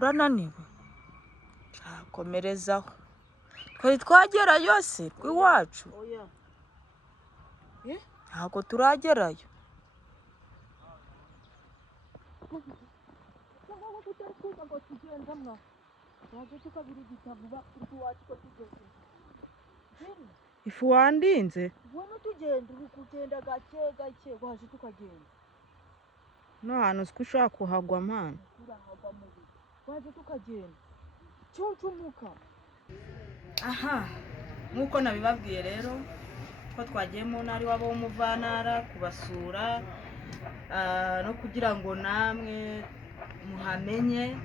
urananiwe komerezaho twari twagerayo se rw'iwacu ntabwo turagerayo ifu wandinze kugenda gake gake waje tukagenda no hantu uzi ko ushaka kuhagwa mpano waje tukagenda cyuncumuka aha nk'uko nabibabwiye rero ko twagiye mu ntara iwabo w'umuvantara kubasura no kugira ngo namwe muhamenye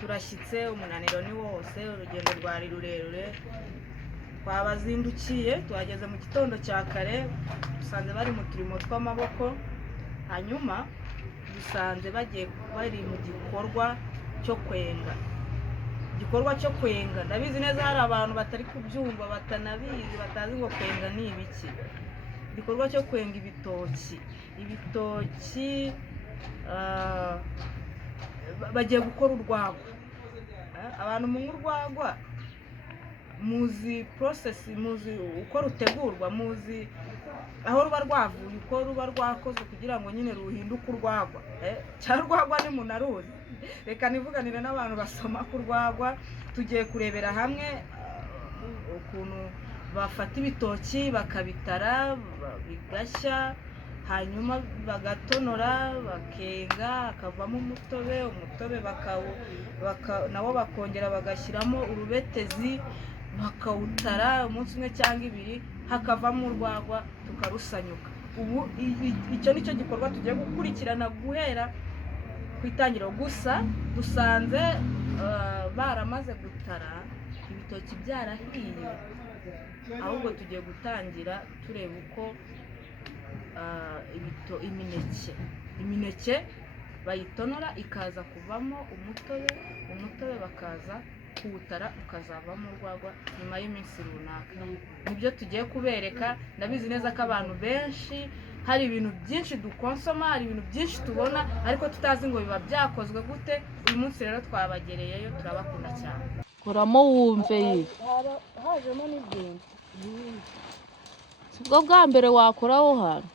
turashyitse umunaniro ni wose urugendo rwari rurerure twabazindukiye tuhageze mu gitondo cya kare dusanze bari mu turimo tw'amaboko hanyuma dusanze bari mu gikorwa cyo kwenga ndabizi neza hari abantu batari kubyumva batanabizi batazi ngo kwenga ni ibiki igikorwa cyo kwenga ibitoki bagiye gukora urwagwa abantu mu urwagwa muzi process muzi uko rutegurwa muzi aho ruba rwavuye uko ruba rwakozwe kugira ngo nyine ruhinduke urwagwa cyangwa urwagwa ni munaruzi reka nivuganire n'abantu basoma ku rwagwa tugiye kurebera hamwe ukuntu bafata ibitoki bakabitara bigashya hanyuma bagatonora bakenga hakavamo umutobe nabo bakongera bagashyiramo urubetezi bakawutara umunsi umwe cyangwa ibiri hakavamo urwagwa tukarusanyuka ubu icyo nicyo gikorwa tugiye gukurikirana guhera ku itangiriro gusa dusanze baramaze gutara ibitoki byarahiye ahubwo tugiye gutangira tureba uko imineke bayitonora ikaza kuvamo umutobe bakaza kuwutara ukazavamo urwagwa nyuma y'iminsi runaka nibyo tugiye kubereka ndabizi neza ko abantu benshi hari ibintu byinshi dukonsoma hari ibintu byinshi tubona ariko tutazi ngo biba byakozwe gute uyu munsi rero twabagereyeyo turabakunda cyane kuramo wumve hajemo n'ibintu sibwo bwa mbere wakoraho hantu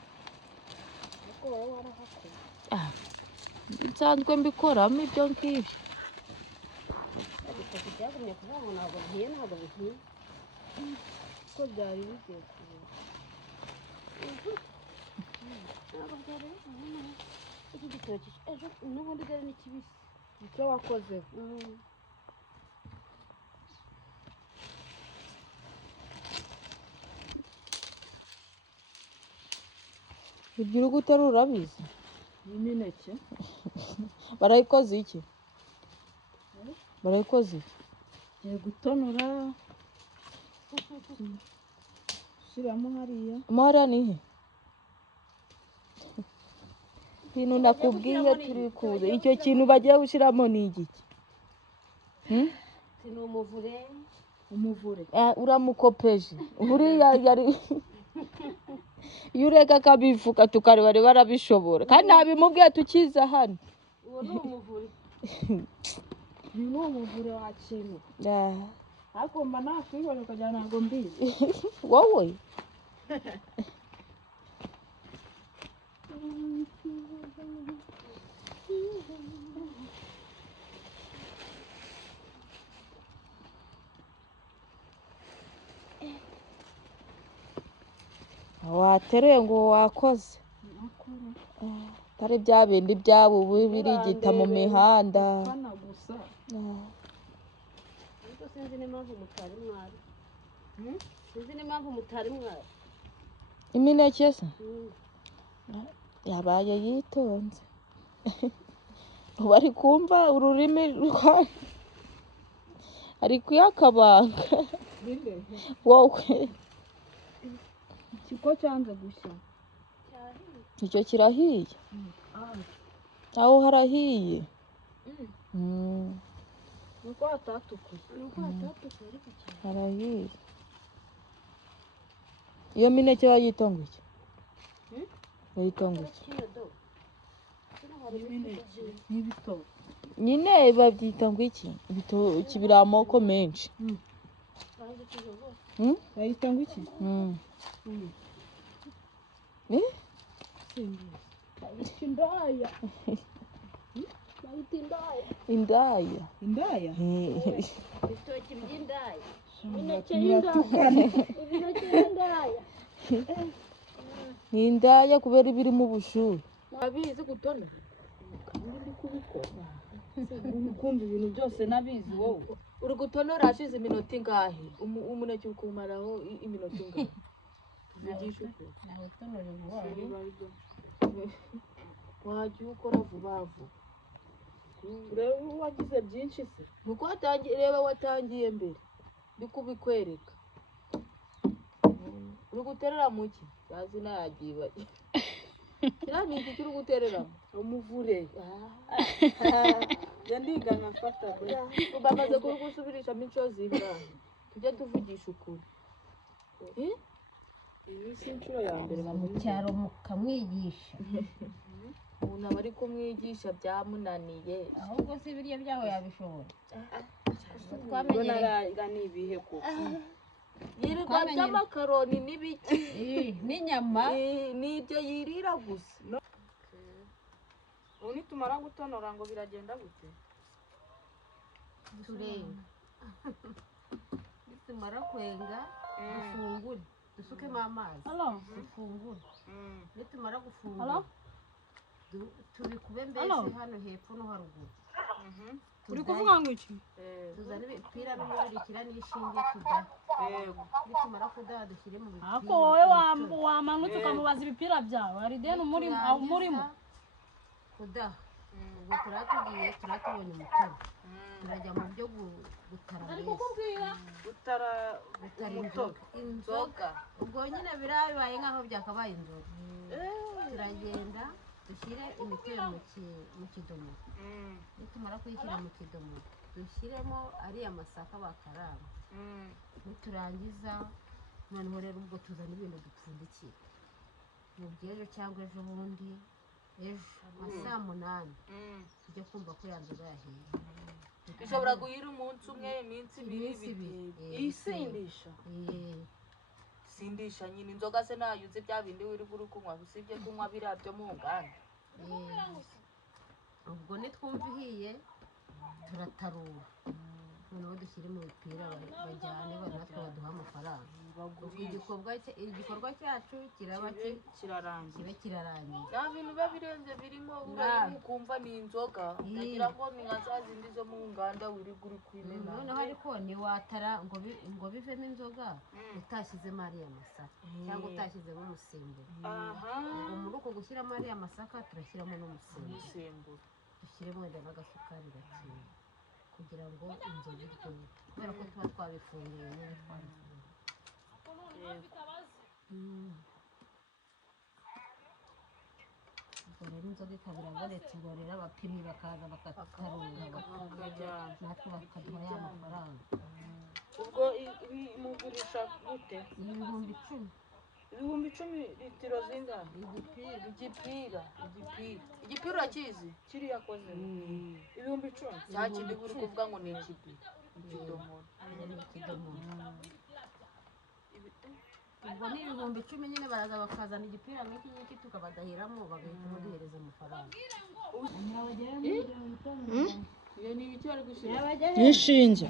nsanzwe mbikoramo ibyo ngibyo byagumye kuvuga ngo ntabwo bihiye ko byari bigiye kubera ntabwo byari bihiye iki gitoki ejo n'ubundi byari ni kibisi icyo wakozeho ibyo uri guterura urabizi imineke barayikoze iki ngiye gutonora ushyiramo hariya ni he ikintu nakubwiye turi kuze icyo kintu bagiye gushyiramo ni igiki ni umuvure uramukopeje buriya yari iyo ureka akabivuga tukareba barabishobora kandi ntabimubwiye tukiza hano uwo ni umuvure uyu ni umuvure wa kintu ariko mba nakwibona ukagira ntabwo mbizi wowe wateruye ngo wakoze atari bya bindi byabo ubu birigita mu mihanda sinzi n'impamvu mutari mwari imineke se yabaye yitonze bari kumva ururimi ari kuyakabanga wowe ikiko cyanze gushya icyo kirahiye aho harahiye nuko hatatukuye harahiye iyo mineke wayitonga iki imineke n'ibitoki nyine babyita ngo iki ibitoki biri amoko menshi bayita ngo iki indaya bayita indaya indaya indaya ibitoki by'indaya imineke y'indaya imineke y'indaya ni indaya kubera ibiri mu bushuhe abizi gutona kandi ndi kubikora kumva ibintu byose nabizi wowe uri gutonora hashize iminota ingahe umuneke ukumaraho iminota ingahe tuvugisha ukuri nawe utonore vuba wajya ukora vuba vuba urebe wagize byinshi se nuko reba watangiye mbere ndi kubikwereka uri guterera mu ki yazi nayagiye kiriya ni iki uri gutereramo umuvure njya ndigana mfata bamaze kubigusubirishamo inshuro zingahe tujye tuvugisha ukuri iyi si inshuro ya mbere mu cyaro mukamwigisha umuntu aba ari kumwigisha byamunaniye ahubwo si ibiryo byaho yabishobora ubwo naraga ni ibihe koko yirirwa by'amakaroni n'ibiki n'inyama n'ibyo yirira gusa ubu nitumara gutonora ngo biragenda gute turenga nitumara kwenga dufungure dusukemo amazi dufungure nitumara gufungura tubikube mbese hano hepfo no haruguru uri kuvuga ngo iki tuzane ibipira n'umubirikira n'ishinge tudaha nitumara kudaha dushyire mu bipira ako wowe wamanutse ukamubaza ibipira byawe hari deni umurimo kudaha ubwo turatubwiye turatubonye umutobe turajya mu byo gutara inzoga ubwo nyine birabaye nk'aho byakabaye inzoga turagenda dushyire imitobe mu kidomoro nitumara kuyishyira mu kidomoro dushyiremo ariya masaka bakaranga niturangiza noneho rero ubwo tuzana ibintu dupfundikiye mu by'ejo cyangwa ejo bundi ejo nka saa munani tujya kumva ko ya nzoga yahiye bishobora guhira umunsi umwe iminsi ibiri isindisha sindisha nyine inzoga se nayo uzi bya bindi wiri uri kunywa usibye kunywa biriya byo mu nganda ubwo nitwumva ihiye turatarura noneho dushyire mu bipira bajyane natwe baduha amafaranga igikorwa cyacu kiraba kirarangiye nta bintu biba birenze birimo urarimo ukumva ni inzoga ukagira ngo ni nka za zindi zo mu nganda wiri uri kwimena noneho ariko ntiwatara ngo bivemo inzoga utashyizemo ariya masaka cyangwa utashyizemo umusemburo ubwo muri uko gushyiramo ariya masaka turashyiramo n'umusemburo dushyiremo wenda n'agasukari gakeya kugira ngo inzoga iryohe kubera ko tuba twabifunguye ubwo rero inzoga ikaba irabonetse ubwo rero abapimyi bakaza bakatarura natwe bakaduha ya mafaranga ubwo mugurisha gute ibihumbi 10 ibihumbi 10 litiro zingahe igipira urakizi kiriya koze ibihumbi 10 cya kindi uri kuvuga ngo ni ikidomoro ubwo ni ibihumbi 10 nyine baraza bakazana igipira nk'iki ngiki tukabadahiramo bagahita baduhereza amafaranga iyo ni ibiki bari gushyira inshinge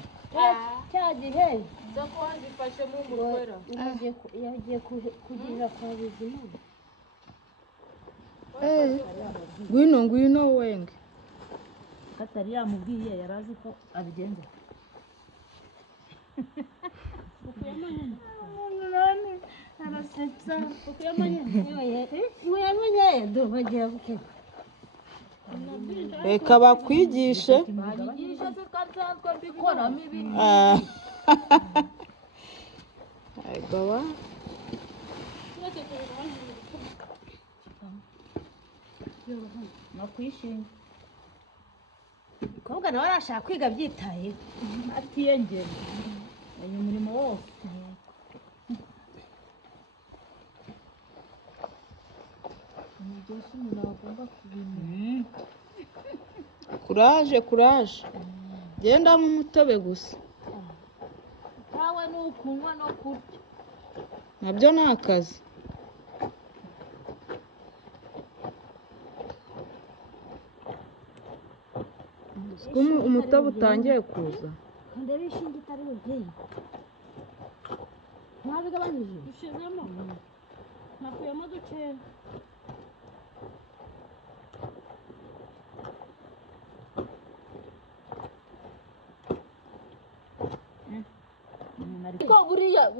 cya gihe zo kuba zifashemo umurwera yagiye kugirira kwa bizimana ngwino wenge katari yamubwiye yari azi ko abigenza arasetsa reka bakwigishe banyigisha se kansanzwe mbikoramo ibintu baba nakwishimye umukobwa nawe arashaka kwiga byitaye atiyengera uyu murimo wose ni byose umuntu agomba kubimenya kuraje genda nk'umutobe gusa nawe ni ukunywa no kurya nabyo ni akazi umutobe utangiye kuza ndebe ishinge itari bugiye ntabigabanyije dushizemo nakuyemo dukeya ariko buriya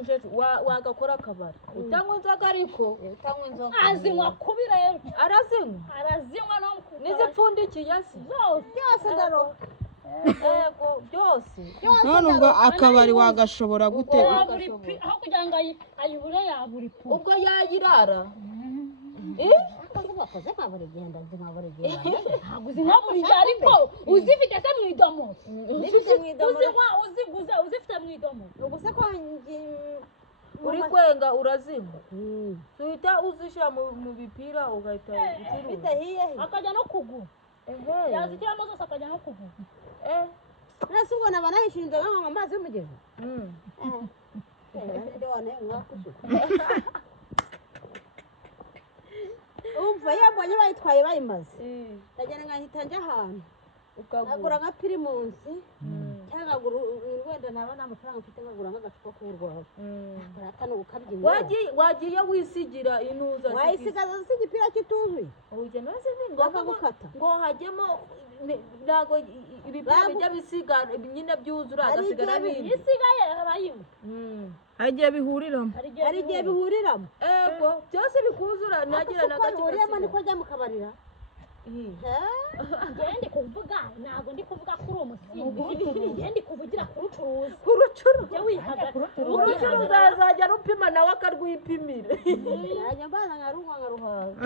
wagakora akabari utanywa inzoga ariko utanywa inzoga azinywa kubi rero arazinywa no n'izipfundikiye se byose ndaro yego byose none ubwo akabari wagashobora gute aho kugira ngo ayibure yabura ipu ubwo yayirara bakoze nka buri genda ntabwo uzinywa buri gihe ariko uzifite se mu idomo uzifite mu idomo ubuse ko uri kwenga urazinywa tuhita uzishyira mu bipira ugahita ucuruza bidahiye akajya no kugura yazishyiramo zose akajya no kugura nasi ubona banahishyura inzoga ngo amazi y'umugezi umva yabonye bayitwaye bayimaze ndagenda nkahita njya ahantu nkagura nka pirimusi cyangwa nkagura wenda naba nta mafaranga mfite nkagura nk'agacupa k'urwawe baratana ukabyina wagiye wisigira inuza wayisigaza zisa igipira kituzuye bakagukata ngo hajyemo ntabwo ibipira bijya bisigara nyine byuzura hagasigara bindi isigaye harayiwe hari igihe bihuriramo hari igihe bihuriramo ego byose bikuzura nagira na gace bihuriyemo niko ajya mu kabarira njyewe ndi kuvuga ntabwo ndi kuvuga kuri uwo musingi njyewe ndi kuvugira ku rucuruzi urucuruzi azajya rupima nawe akarwipimira yajya mbana nkarunywa nkaruhaza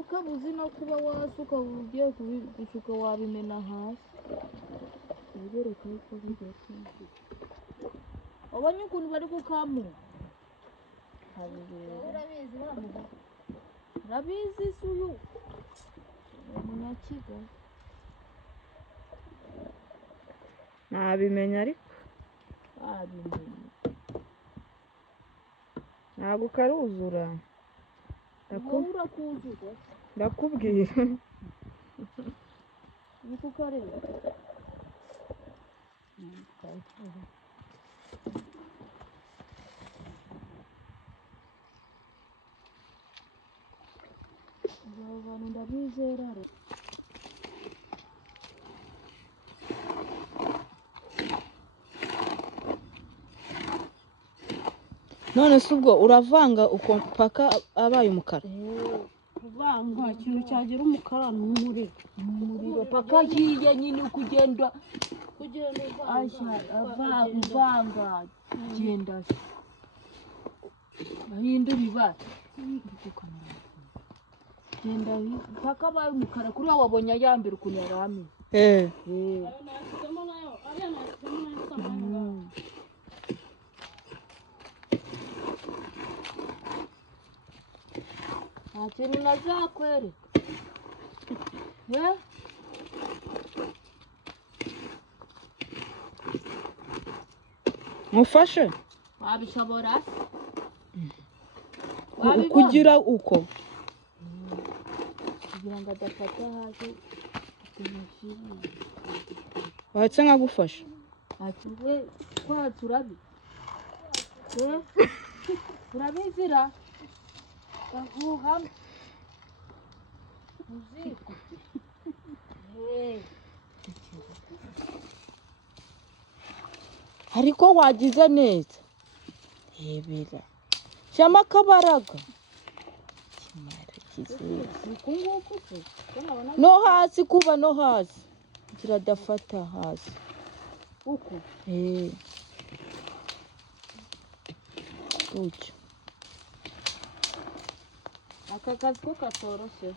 ukabuzi no kuba wasuka ugiye gusuka wabimena hasi ubereka yuko bigeze abanye ukuntu bari gukamura urabizi suyu umunyakigali ntabimenya ariko ntabwo karuzura ndakubwira niko kareba abo bantu ndabizera none se ubwo uravanga uko mpaka abaye umukara kuvanga ikintu cyagira umukara ni umuriro paka hiye nyine kugenda uvanga genda ahindura ibara genda paka abaye umukara kuri wowe wabonye ayambere ukuntu yari ameze nta kintu nazakwereka mufashe wabishobora kugira uko kugira ngo adafata hasi wahetse nkagufasha we kwacu urabizira gahuhamo muziko ariko wagize neza hebera shyama akabaraga no hasi kuba no hasi kugira adafata hasi uko gutyo aka kazi ko katoroshye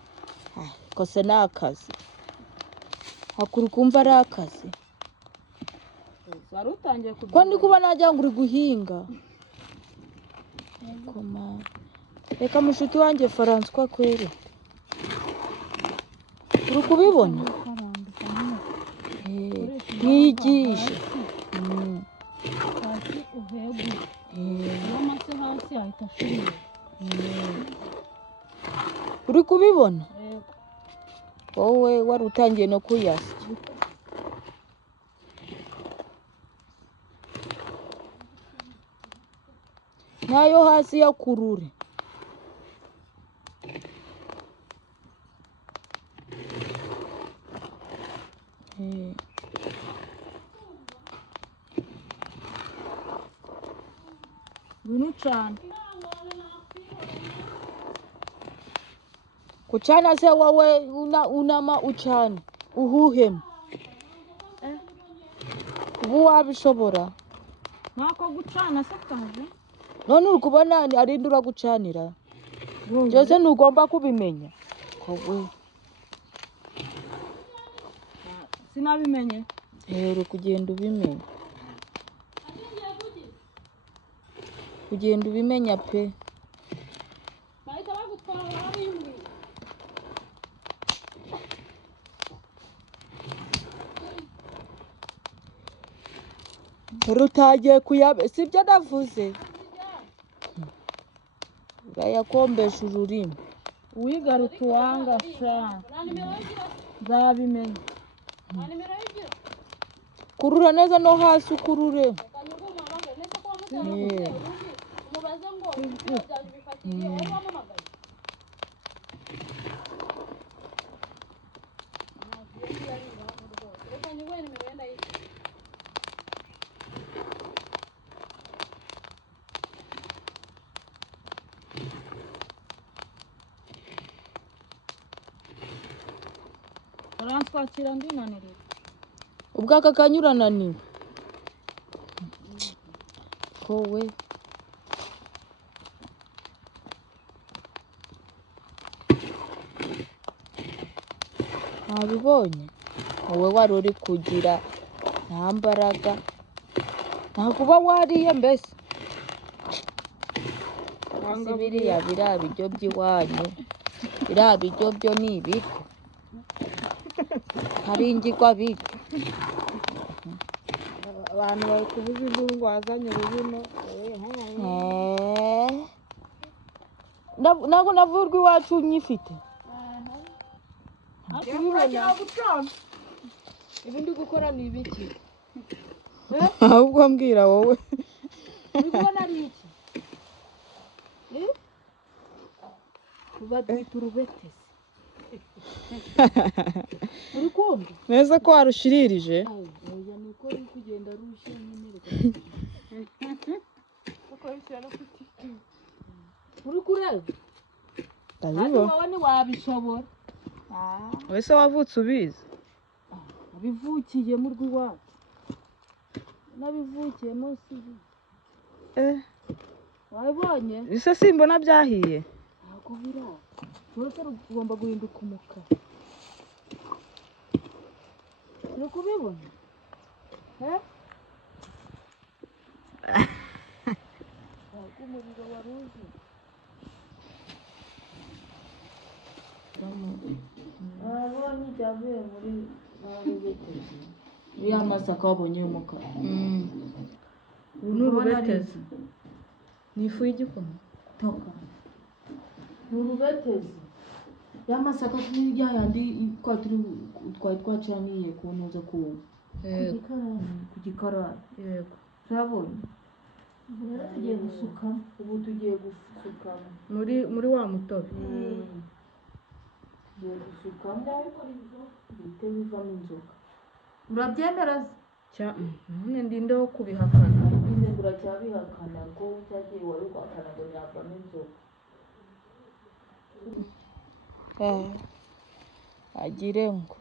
kose ni akazi hakuru kumva ari akazi wari utangiye ko ndi kuba najya ngo uri guhinga reka mushuti wanjye François kwere uri kubibona ukarambika nyine mwigishe hasi uhegure iyo amase hasi ahita ashirira uri kubibona yego wowe wari utangiye no kuyasya nayo hasi yakurure ngwino ucane kuchana se wowe unama uchana uhuhemu ubu wabishobora ntako gucana se kaje none uri kubona arinde uragucanira byose ntugomba kubimenya kowe sinabimenye uri kugenda ubimenya kugenda ubimenya pe bahita bagutwara barabimbwiye rutagiye kuyabe sibyo navuze urayakombesha ururimi uwigaruta uwanga sha nzabimenya nta nimero y'igira kurura neza no hasi ukurure kanyugu muhamagaye neza ko wamuteye umubaze ngo ibiro byanjye bifatiriye wari wamuhamagaye reka nyuguhe nimero yenda y'igira uranswakira ndinaniriwe ubwo aka kanyurananiwe kowe ntabibonye wowe wari uri kugira nta mbaraga ntabwo uba wariye mbese biriya biriya biryo by'iwanyu biriya biryo byo ni ibiryo haringirwa biryo abantu bari kuvuza induru ngo wazanye urubuno ntabwo navurwa iwacu nyifite ibi ndi gukora ni ibiki ahubwo mbwira wowe uri kubona ari iki badwita urubetezi uri kumva neza ko warushiririje oya ni uko uri kugenda rushya nyine reka uri kureba kandi wowe ntiwabishobora wese wavutse ubizi abivukiyemo rw'iwacu n'abivukiyemo si wabibonye ese simbona byahiye ntabwo biraba rwose rugomba guhinduka umukara uri kubibona ntabwo umuriro wari uzi abonye ibyavuye muri betezi uriya masaka wabonye y'umukara uru ni urubetezi ni ifu y'igikoma toka ni urubetezi ya masaka n'irya yandi twari twacaniye ku ntuza ku gikarani yego turabonye ubu rero tugiye gusukamo muri wa mutobe tugiye gusukamo bihite bivamo inzoga urabyemera none ndindeho kubihakana nyine uracyabihakana ko cyagiye wari guhakana ngo nyavamo inzoga agire ngo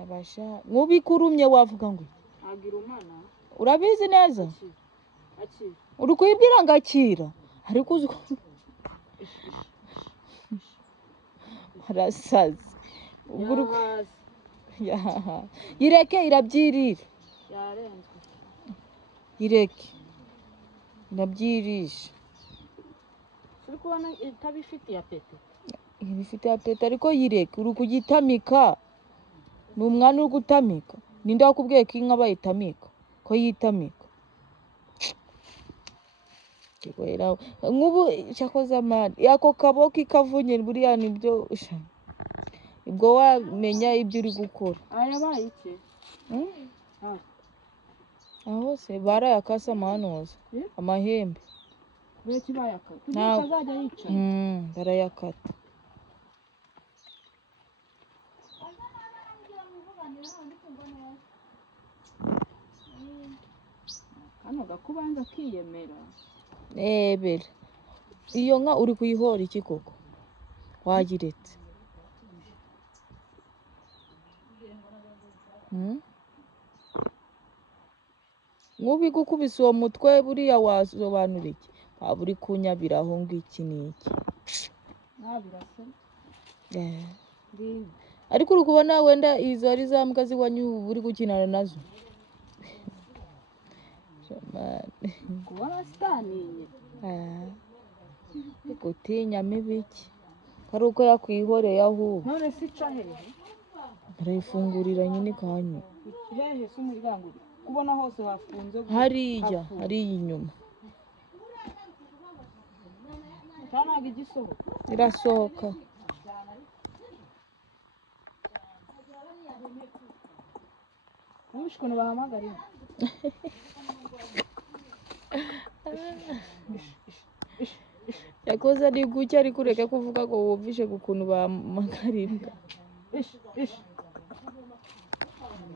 abasha nk'ubikurumye wavuga ngo agira umwana urabizi neza akira uri kuyibwira ngo akira ariko uzi ko arasaze ubwo yireke irabyirira yarenzwe yireke irabyirisha uri kubona itabifitiye apeti bifite apeti ariko yireke uri kugitamika ni umwana uri gutamika ninde wakubwiye ko inka bayitamika ko yitamika nk'ubu cyakoze amani ako kaboko ikavunye buriya nibyo ubwo wamenya ibyo uri gukora yabaye iki aho se barayakase amahanuza amahembe kubera iki bayakata kugira ngo azajya yicara barayakata kano gakubanza kiyemera bere iyo nka uri kuyihora iki koko wagiretse nk'ubi gukubisa uwo mutwe buriya wasobanura iki waba uri kunyabiraho ngo iki n'iki nabirase ariko uri kubona wenda izo ari za mbwa z'iwanyu uri gukinana nazo kubona sitaniye gutinyamo ibiki ari uko yakwihoreye ahubwo none se ica hehe arayifungurira nyine kanya hehe se umuryango uri kubona hose hafunze hariya inyuma ntabwo igisohoka irasohoka wumvishe ukuntu bahamagara yakoze ari gucya ariko ureke kuvuga ngo wumvishe ukuntu bahamagara imbwa